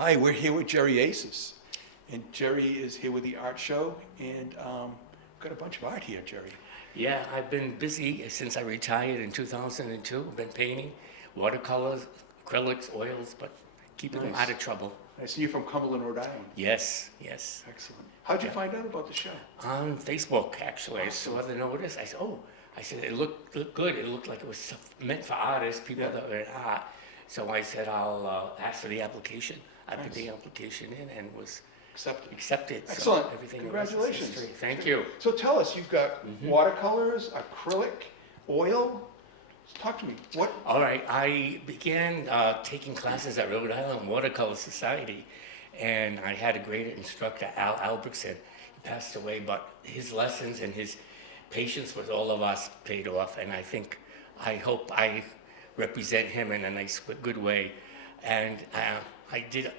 Hi, we're here with Jerry Aces, and Jerry is here with the art show, and got a bunch of art here, Jerry. Yeah, I've been busy since I retired in 2002. I've been painting, watercolors, acrylics, oils, but keeping them Nice. out of trouble. I see you're from Cumberland, Rhode Island. Yes, yes. Excellent. How'd you find out about the show? On Facebook, actually, I saw the notice. I said, it looked good. It looked like it was meant for artists, people Yeah. that were in art. So I said, I'll ask for the application. I put Nice. the application in and was Accepted. accepted. So Excellent. everything Congratulations. was history. Thank you. So tell us, you've got watercolors, acrylic, oil. Talk to me. What? All right, I began taking classes at Rhode Island Watercolor Society, and I had a great instructor, Al Albrechtson. He passed away, but his lessons and his patience with all of us paid off, and I hope I represent him in a nice, good way. And I did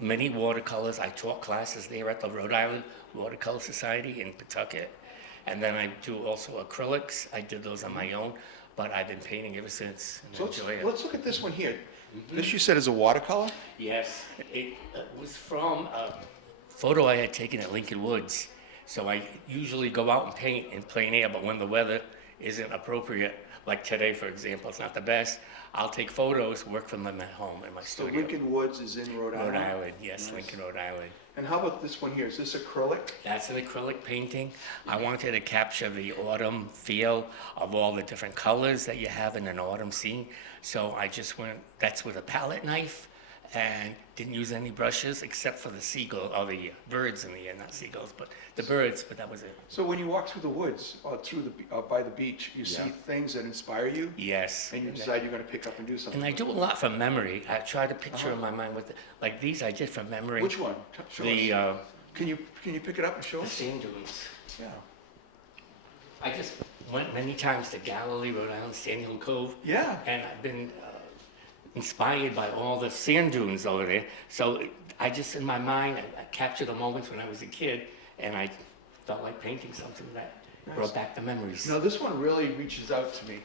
many watercolors. I taught classes there at the Rhode Island Watercolor Society in Pawtucket, and then I do also acrylics. I did those on my own. But I've been painting ever since, and So enjoy it. let's look at this one here. This you said is a watercolor? Yes, it was from a photo I had taken at Lincoln Woods. So I usually go out and paint in plein air, but when the weather isn't appropriate, like today, for example, it's not the best, I'll take photos, work from them at home in my So studio. Lincoln Woods is in Rhode Island? Rhode Island, yes, Nice. Lincoln, Rhode Island. And how about this one here? Is this acrylic? That's an acrylic painting. I wanted to capture the autumn feel of all the different colors that you have in an autumn scene. So I just that's with a palette knife, and didn't use any brushes except for the seagull, or the birds in the air, not seagulls, but the birds, but that was it. So when you walk through the woods or by the beach, you see things that inspire you, Yes. and you decide you're going to pick up and do something. And I do a lot from memory. I try to picture in my mind like these I did from memory. Which one? Show The us. Can you pick it up and show the us? sand dunes. Yeah. I just went many times to Galilee, Rhode Island, Sand Hill Cove. Yeah. And I've been inspired by all the sand dunes over there. So I just, in my mind, I captured the moments when I was a kid, and I felt like painting something that brought back the memories. Now this one really reaches out to me.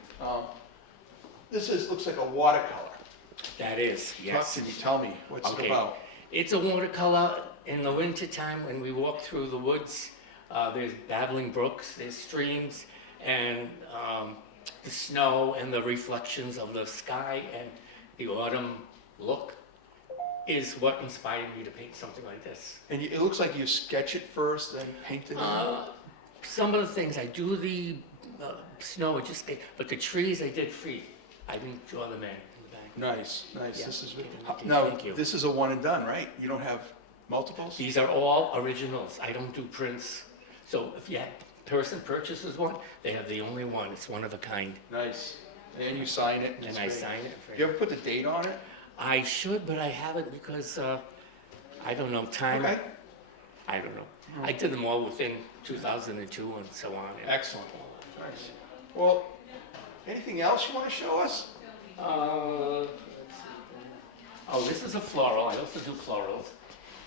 Looks like a watercolor. That is, yes. Talk to me. Tell me what's it about. It's a watercolor. In the wintertime, when we walk through the woods, there's babbling brooks, there's streams, and the snow and the reflections of the sky and the autumn look is what inspired me to paint something like this. And it looks like you sketch it first, then paint it in. Some of the things I do the snow, but the trees I did free. I didn't draw them in the back. Nice. Yeah. This is Thank you. now. Thank you. This is a one and done, right? You don't have multiples. These are all originals. I don't do prints. So if a person purchases one, they have the only one. It's one of a kind. Nice. And you sign it. And I sign it. You ever put the date on it? I should, but I haven't because I don't know, time. Okay. I don't know. I did them all within 2002 and so on. Excellent. Nice. Well, anything else you want to show us? Oh, this is a floral. I also do florals.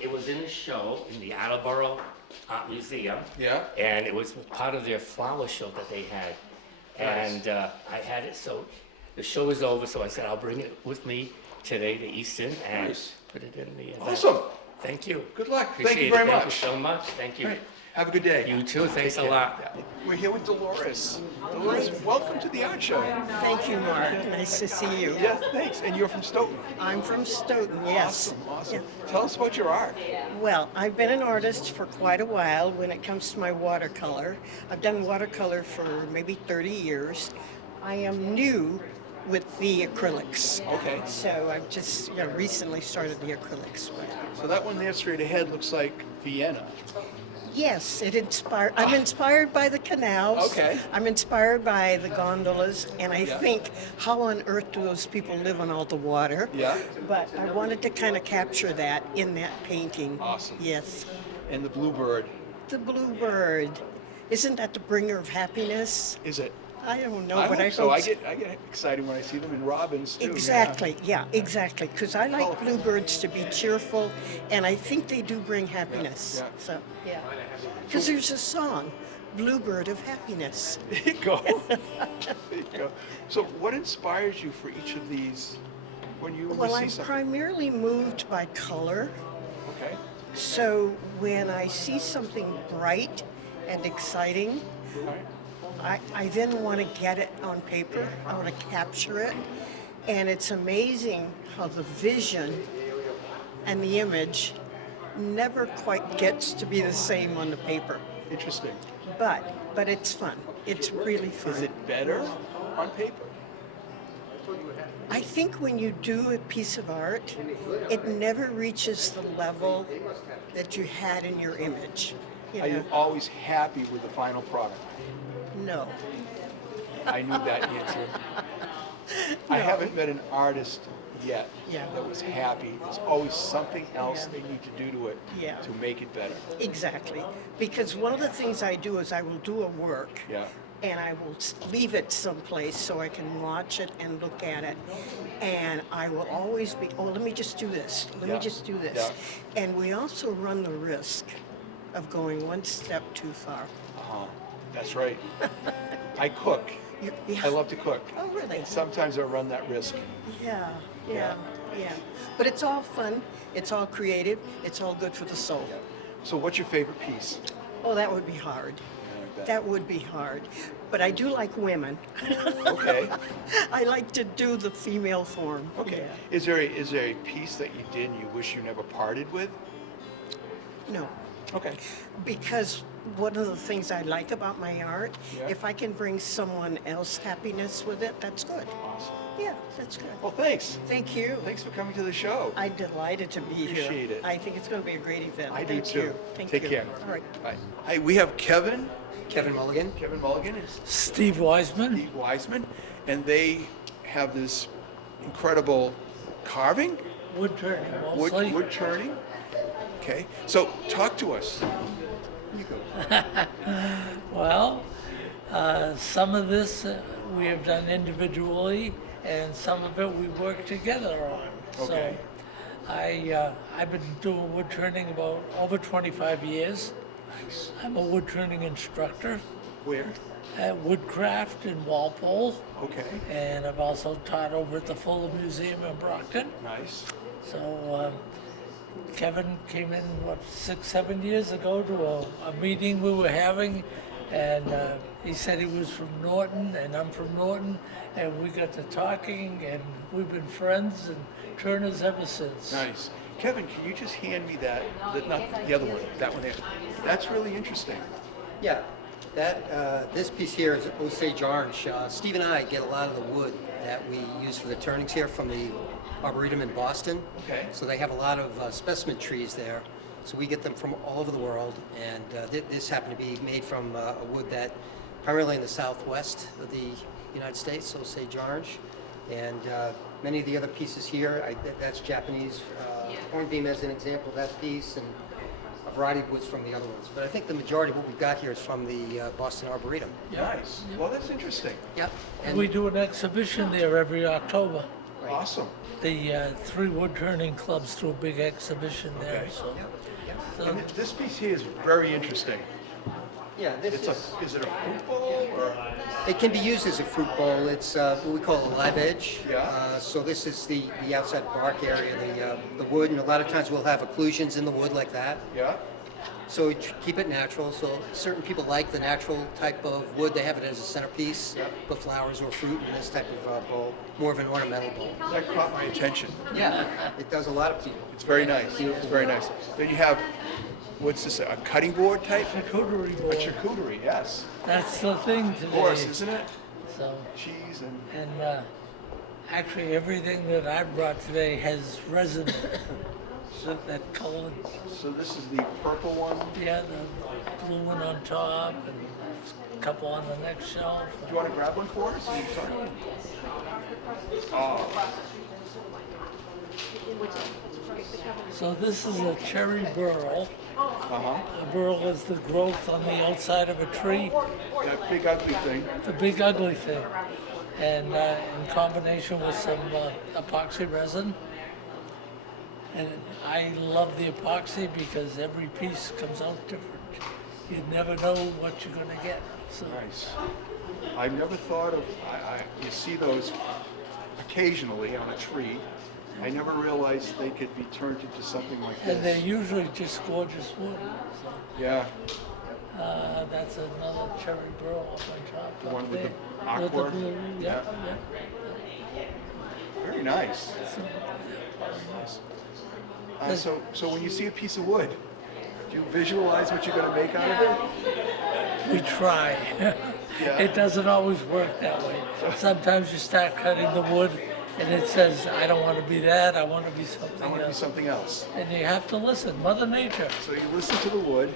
It was in a show in the Attleboro Art Museum. Yeah. And it was part of their flower show that they had. Nice. And I had it, so the show is over, so I said I'll bring it with me today to Easton and Nice. put it in the event. Awesome. Thank you. Good luck. Appreciate Thank you very it. much. Thank you so much. Thank you. All right. Have a good day. You too. Thanks a Take care. lot. Yeah. We're here with Dolores. Dolores, welcome to the art show. Thank you, Mark. Nice to see you. Yeah, thanks. And you're from Stoughton. I'm from Stoughton, yes. Awesome. Tell us about your art. Well, I've been an artist for quite a while when it comes to my watercolor. I've done watercolor for maybe 30 years. I am new with the acrylics. Okay. So I've just recently started the acrylics. So that one there straight ahead looks like Vienna. Yes, I'm inspired by the canals. Okay. I'm inspired by the gondolas, and I Yeah. think, how on earth do those people live on all the water? Yeah. But I wanted to kind of capture that in that painting. Awesome. Yes. And the bluebird. The bluebird. Isn't that the bringer of happiness? Is it? I don't know, I but hope I so. hope I get excited when I see them in robins too. Exactly, yeah, exactly. Because I like Colorful. bluebirds to be cheerful, and I think they do bring happiness. Yeah. So, yeah. Because there's a song, Bluebird of Happiness. There you go. There you go. So what inspires you for each of these when you Well, see I'm something? primarily moved by color. Okay. So when I see something bright and exciting, All right. I then want to get it on paper. I want to capture it. And it's amazing how the vision and the image never quite gets to be the same on the paper. Interesting. But it's fun. It's really fun. Is it better on paper? I think when you do a piece of art, it never reaches the level that you had in your image. You Are you know? always happy with the final product? No. I knew that answer. I No. haven't met an artist yet Yeah. that was happy. There's always something else Yeah. they need to do to it Yeah. to make it better. Exactly. Because one of the things I do is I will do a work Yeah. and I will leave it someplace so I can watch it and look at it. And I will always be, oh, let me just do this. Let me Yeah. just do this. Yeah. And we also run the risk of going one step too far. Uh-huh. That's right. I cook. Yeah. I love to cook. Oh, really? And sometimes I run that risk. Yeah, yeah, yeah. But it's all fun. It's all creative. It's all good for the soul. So what's your favorite piece? Oh, that would be hard. bet. That would be hard. But I do like women. Okay. I like to do the female form. Okay. Yeah. Is there a piece that you did and you wish you never parted with? No. Okay. Because one of the things I like about my art, Yeah. if I can bring someone else happiness with it, that's good. Awesome. Yeah, that's good. Well, thanks. Thank you. Thanks for coming to the show. I'm delighted to be here. Appreciate it. I think it's going to be a great event. I do Thank too. you. Thank Take you. care. All right. Bye. Hi, we have Kevin Mulligan. Mulligan and Steve Wiseman. Steve Wiseman, and they have this incredible carving, Woodturning wood, mostly. wood turning. Okay, so talk to us. You go. Well, some of this we have done individually, and some of it we work together on. Okay. So I've been doing wood turning about over 25 years. Nice. I'm a wood turning instructor Where? at Woodcraft in Walpole, Okay. and I've also taught over at the Fuller Museum in Brockton. Nice. So Kevin came in, 6-7 years ago to a meeting we were having, and he said he was from Norton, and I'm from Norton, and we got to talking, and we've been friends and turners ever since. Nice. Kevin, can you just hand me that, not the other one, that one there? That's really interesting. Yeah, that this piece here is Osage orange. Steve and I get a lot of the wood that we use for the turnings here from the Arboretum in Boston. Okay. So they have a lot of specimen trees there. So we get them from all over the world, and this happened to be made from a wood that primarily in the southwest of the United States, Osage orange. And many of the other pieces here, that's Japanese hornbeam as an example of that piece, and a variety of woods from the other ones. But I think the majority of what we've got here is from the Boston Arboretum. Nice. Well, that's interesting. Yep. And We do an exhibition there every October. Awesome. The 3 wood turning clubs do a big exhibition there. Okay. So, Yep, yep. so And this piece here is very interesting. Yeah, this It's is it a fruit bowl or? it can be used as a fruit bowl. It's what we call a live edge. Yeah. So this is the outside bark area, the wood, and a lot of times we'll have occlusions in the wood like that. Yeah. So we keep it natural. So certain people like the natural type of wood. They have it as a centerpiece, Yeah. put flowers or fruit in this type of bowl, more of an ornamental bowl. That caught my attention. Yeah, it does a lot of people. It's very nice. It's very nice. Then you have, what's this, a cutting board type? charcuterie A board. charcuterie, yes. That's the thing today. Of course, isn't it? So, Cheese and, and actually everything that I brought today has resin. that colored, so this is the purple one. Do yeah, the blue one on top, and a couple on the next shelf. you want to grab one for us? Oh, So this is a cherry burl. uh-huh. A burl is the growth on the outside of a tree, That big ugly thing. the big ugly thing. And in combination with some epoxy resin. And I love the epoxy because every piece comes out different. You never know what you're going to get. So Nice. I've never thought of, you see those occasionally on a tree, I never realized they could be turned into something like And they're this. usually just gorgeous wood. So, Yeah, that's another cherry burl up on top. the up one with there. the aqua. With the blue, yeah, Yeah. yeah. Very nice. So, Nice. So when you see a piece of wood, do you visualize what you're going to make out of it? we try. Yeah. It doesn't always work that way. Sometimes you start cutting the wood and it says, I don't want to be that, I want to be I something want to be else. something else. And you have to listen, Mother Nature. So you listen to the wood,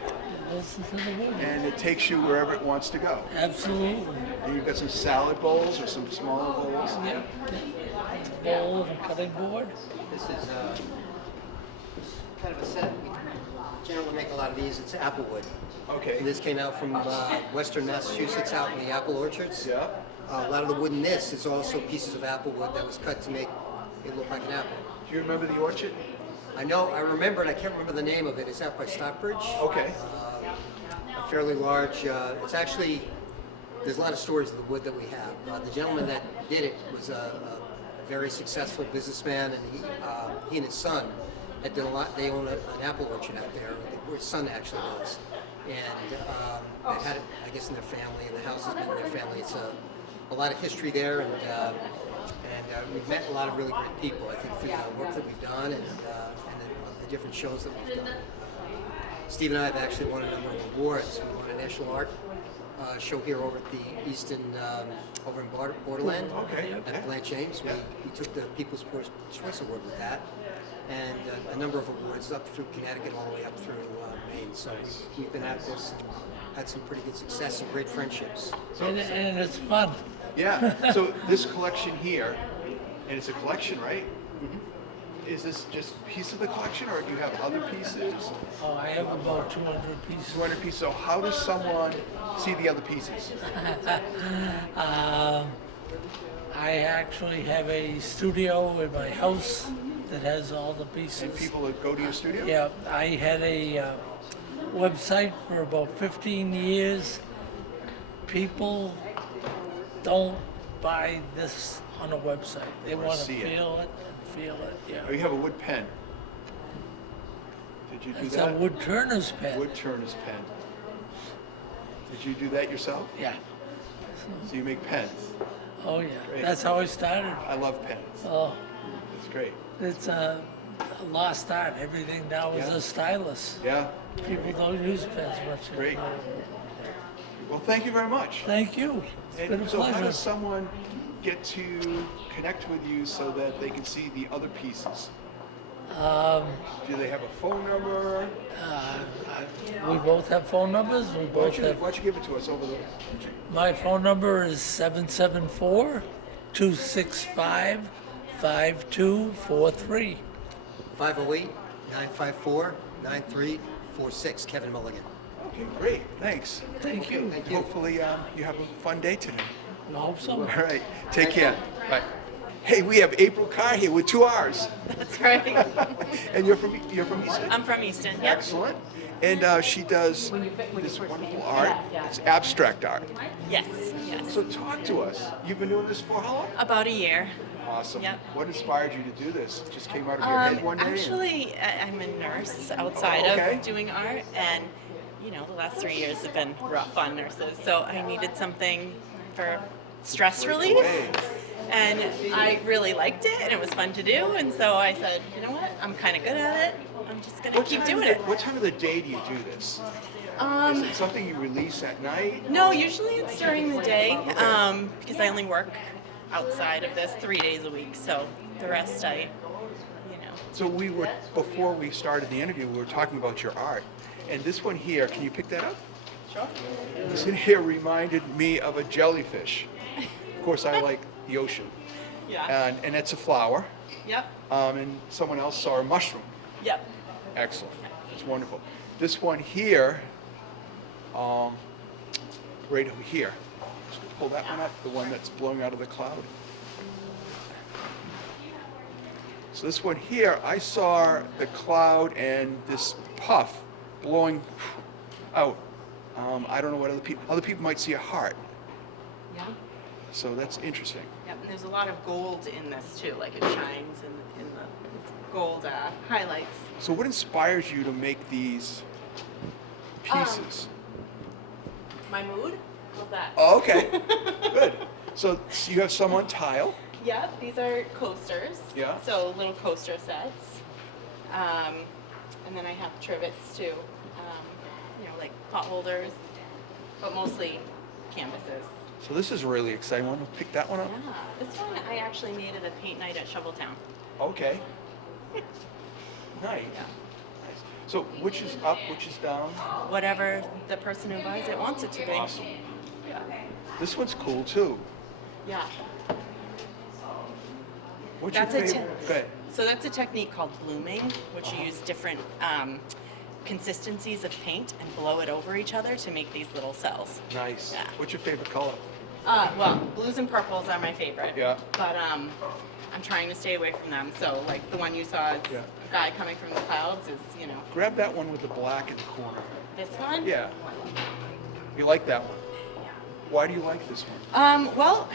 Listen to the wood. and it takes you wherever it wants to go. Absolutely. And you've got some salad bowls or some smaller bowls. Yeah. It's a bowl and a cutting board. This is kind of a set. We generally make a lot of these. It's apple wood. Okay. And this came out from western Massachusetts, out in the apple orchards. Yeah. A lot of the wood in this is also pieces of apple wood that was cut to make it look like an apple. Do you remember the orchard? I know, I remember it. I can't remember the name of it. It's out by Stockbridge. Okay. A fairly large. It's actually, there's a lot of stories of the wood that we have. The gentleman that did it was a very successful businessman, and he and his son had done a lot. They own an apple orchard out there, where his son actually does. And they've had it, I guess, in their family, and the house has been in their family. It's a lot of history there, and we've met a lot of really great people, I think, through the work that we've done and the different shows that we've done. Steve and I have actually won a number of awards. We won a national art show here over at the Easton, over in Borderland, Okay, at okay. Blanche James. Yeah. We took the People's Choice Award with that, and a number of awards up through Connecticut all the way up through Maine. So we've been at this and had some pretty good success and great friendships. And it's fun. Yeah. So this collection here, and it's a collection, right? Is this just a piece of the collection, or do you have other pieces? Oh, I have about 200 pieces. 200 pieces. So how does someone see the other pieces? I actually have a studio in my house that has all the pieces. And people that go to your studio? Yeah, I had a website for about 15 years. People don't buy this on a website. They wanna want to see it. feel it and feel it. Oh, Yeah, you have a wood pen. Did you do it's a that? Woodturner's pen. Woodturner's pen. Did you do that yourself? Yeah. So you make pens. Oh yeah, Great. that's how I started. I love pens. Oh, It's great. it's a lost art. Everything now is Yeah. a stylus. Yeah. People don't use pens much Great. anymore. Well, thank you very much. Thank you. It's been a And so how pleasure. does someone get to connect with you so that they can see the other pieces? Do they have a phone number? We both have phone numbers. We Why both don't you, have. why don't you give it to us over the... My phone number is 774-265-5243. 508-954-9346. Kevin Mulligan. Okay, great. Thanks. Thank you. Thank you. Hopefully you have a fun day today. I hope so. All right. Take care. Bye. Hey, we have April Carr here with 2 R's. That's right. And you're from Easton? I'm from Easton. Yep. Excellent. And she does this wonderful art. It's abstract art. Yes. Yes. So talk to us. You've been doing this for how long? About a year. Awesome. Yep. What inspired you to do this? Just came out of your head one day? Actually, I'm a nurse outside Oh, okay. of doing art, and the last 3 years have been rough on nurses. So I needed something for stress relief, Away. and I really liked it, and it was fun to do. And so I said, you know what? I'm kind of good at it. I'm just gonna keep doing it. What time of the day do you do this? Is it something you release at night? No, usually it's during the day, because I only work outside of this 3 days a week. So the rest So before we started the interview, we were talking about your art. And this one here, can you pick that up? Sure. This one here reminded me of a jellyfish. Of course, I like the ocean. Yeah. And it's a flower. Yep. And someone else saw a mushroom. Yep. Excellent. It's wonderful. This one here, right over here. Just pull that one up, the one that's blowing out of the cloud. So this one here, I saw the cloud and this puff blowing out. I don't know what other people might see a heart. Yeah. So that's interesting. Yep, and there's a lot of gold in this too, like it shines in the gold highlights. So what inspires you to make these pieces? My mood? How's that? Oh, okay, good. So you have some on tile. Yeah, these are coasters. Yeah. So little coaster sets. And then I have trivets too. Like pot holders, but mostly canvases. So this is really exciting. Want to pick that one up? Yeah, this one I actually made at a paint night at Shoveltown. Okay. Nice. Yeah. Nice. So which is up, which is down? Whatever the person who buys it wants it to be. Awesome. Yeah. This one's cool too. Yeah. What's That's your a favorite? Go ahead. So that's a technique called blooming, which you use different consistencies of paint and blow it over each other to make these little cells. Nice. Yeah. What's your favorite color? Well, blues and purples are my favorite. Yeah. But I'm trying to stay away from them. So like the one you saw is Yeah. a guy coming from the clouds is, Grab that one with the black in the corner. this one. Yeah. You like that one? Why do you like this one? Well,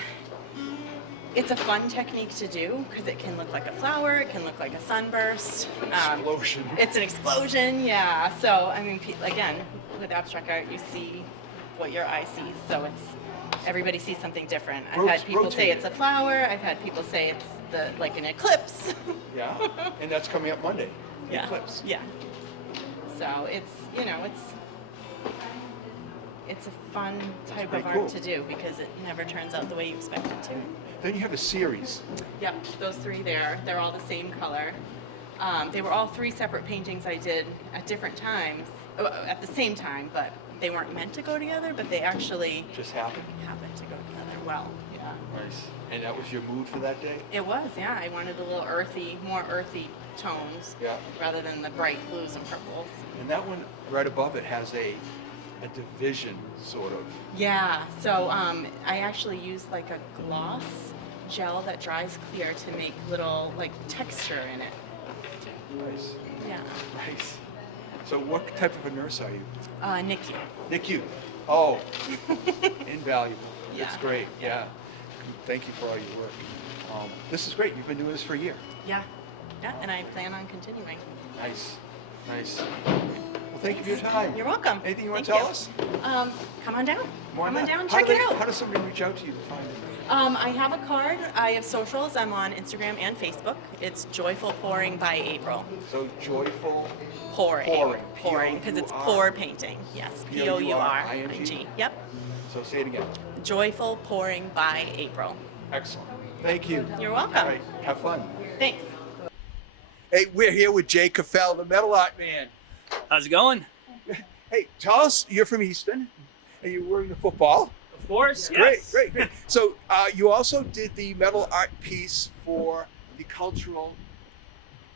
it's a fun technique to do because it can look like a flower, it can look like a sunburst. Explosion. It's an explosion, yeah. So, I mean, again, with abstract art, you see what your eye sees. So everybody sees something different. I've had people say rotate it's a flower. I've had people say it's like an eclipse. Yeah. And that's coming up Monday. The Yeah. Eclipse. Yeah. So it's a fun type of pretty art cool. to do because it never turns out the way you expect it to. Then you have a series. Yep, those three there, they're all the same color. They were all three separate paintings I did at different times, at the same time, but they weren't meant to go together, but they actually Just happened. happened to go together well. Yeah. Nice. And that was your mood for that day? It was, yeah. I wanted a little more earthy tones Yeah. rather than the bright blues and purples. And that one right above it has a division, sort of. Yeah, so I actually used like a gloss gel that dries clear to make little like texture in it. Nice. Yeah. Nice. So what type of a nurse are you? NICU. NICU. Oh, invaluable. That's Yeah. great. Yeah. Thank you for all your work. This is great. You've been doing this for a year. Yeah. Yeah, and I plan on continuing. Nice. Nice. Well, thank you for your time. You're welcome. Anything you want to Thank tell us? Come on down. Come Come on down, How check do it they- out. How does somebody reach out to you to find it? I have a card. I have socials. I'm on Instagram and Facebook. It's Joyful Pouring by April. So joyful. Pouring. Pouring. Pouring, because it's P-O-U-R. pour painting. Yes. P-O-U-R-I-N-G? P-O-U-R-I-N-G. Yep. So say it again. Joyful Pouring by April. Excellent. Thank you. You're welcome. All right. Have fun. Thanks. Hey, we're here with Jay Caffell, the metal art man. How's it going? Hey, tell us, you're from Easton, and you're wearing the football. Of course. Great, Yes. great, great. So you also did the metal art piece for the cultural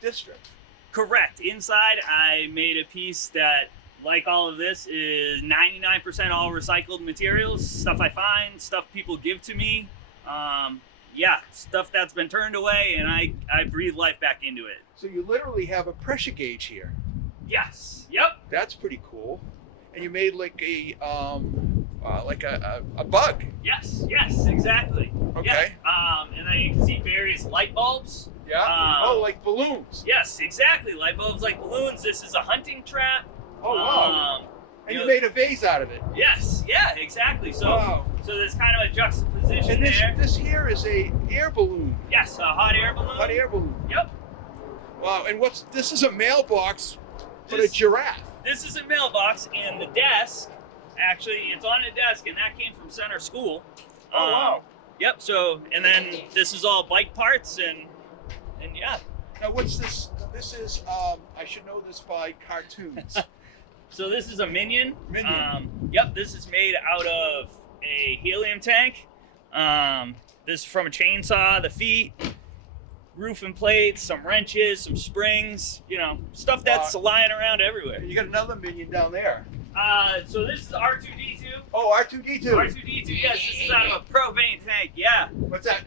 district. Correct. Inside, I made a piece that, like all of this, is 99% all recycled materials, stuff I find, stuff people give to me. Yeah, stuff that's been turned away, and I breathe life back into it. So you literally have a pressure gauge here. Yes. Yep. That's pretty cool. And you made like a bug. Yes. Yes. Exactly. Okay. Yeah. And then you can see various light bulbs. Yeah. Oh, like balloons. Yes. Exactly. Light bulbs like balloons. This is a hunting trap. Oh wow. And you know- made a vase out of it. Yes, yeah, exactly. So, Wow. so there's kind of a juxtaposition And this there. this here is a air balloon. Yes, a hot air balloon. Hot air balloon. Yep. Wow. And this is a mailbox for a This- giraffe. This is a mailbox, and the desk, actually, it's on a desk, and that came from Center School. Oh wow. Yep. So, and then this is all bike parts, and yeah. Now what's this? This is I should know this by cartoons. So this is a Minion. Minion. Yep. This is made out of a helium tank. This is from a chainsaw. The feet, roof and plates, some wrenches, some springs. You know, stuff that's lying around everywhere. You got another minion down there. So this is R2D2. Oh, R2D2. R2D2. Yes, this is out of a propane tank. Yeah. What's that?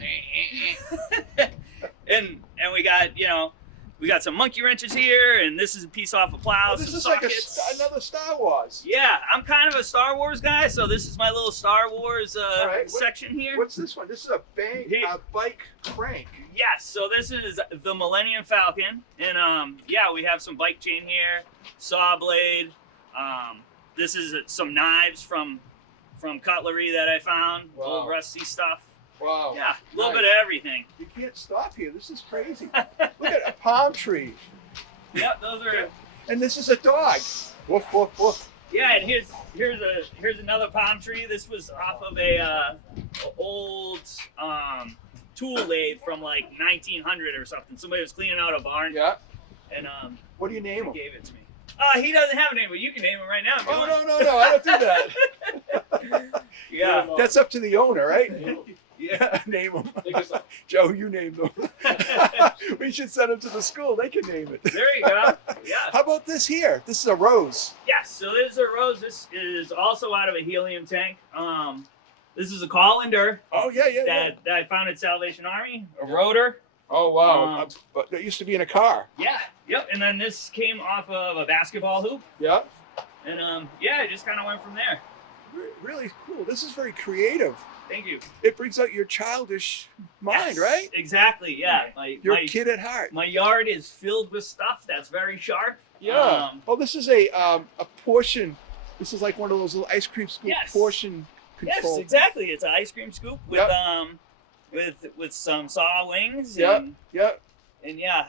And we got, We got some monkey wrenches here, and this is a piece off a plow. Oh, this some is like sockets. another Star Wars. Yeah, I'm kind of a Star Wars guy, so this is my little Star Wars right, what- section here. What's this one? This is a bike crank. Yes, so this is the Millennium Falcon, and yeah, we have some bike chain here, saw blade. This is some knives from cutlery that I found, Wow. old rusty stuff. Wow. Yeah, a little Nice. bit of everything. You can't stop here. This is crazy. Look at a palm tree. Yep, those are. And this is a dog. Woof, woof, woof. Yeah, and here's another palm tree. This was off of a old tool lathe from like 1900 or something. Somebody was cleaning out a barn, Yeah. and What do you name him? gave it to me. He doesn't have a name, but you can name him right now. If you Oh, want. no, I don't do that. Yeah. That's up to the owner, right? Yeah. Name him. Joe, you name them. We should send them to the school. They can name it. There you go. Yeah. How about this here? This is a rose. Yes. So this is a rose. This is also out of a helium tank. This is a colander Oh, yeah. that I found at Salvation Army. A rotor. Oh, wow. But that used to be in a car. Yeah. Yep. And then this came off of a basketball hoop. Yeah. And yeah, it just kind of went from there. Really cool. This is very creative. Thank you. It brings out your childish mind, Yes, right? Exactly. Yeah. You're a kid at heart. My yard is filled with stuff that's very sharp. Yeah. Oh, this is a portion. This is like one of those little ice cream scoop Yes. portion control. Yes, exactly. It's an ice cream scoop with Yep. with some saw wings. Yeah. And, Yeah. and yeah,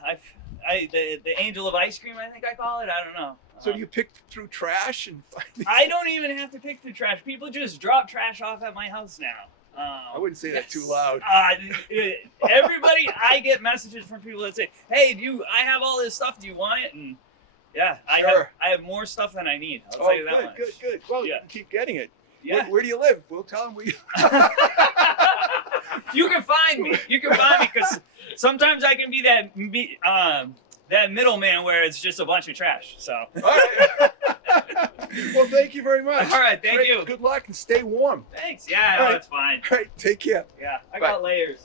the angel of ice cream, I think I call it. I don't know. So you pick through trash and find these? I don't even have to pick the trash. People just drop trash off at my house now. I wouldn't say that too yes. loud. Everybody, I get messages from people that say, "Hey, I have all this stuff. Do you want it?" And yeah, Sure. I have more stuff than I need. I'll Oh, tell you that much. good. Well, Yeah. you can keep getting it. Yeah. Where do you live? We'll tell them we. You can find me. You can find me because sometimes I can be that middleman where it's just a bunch of trash. So. All right. Well, thank you very much. All right, thank Great. you. Good luck and stay warm. Thanks. Yeah, All right. that's fine. All right, take care. Yeah, I Bye. got layers.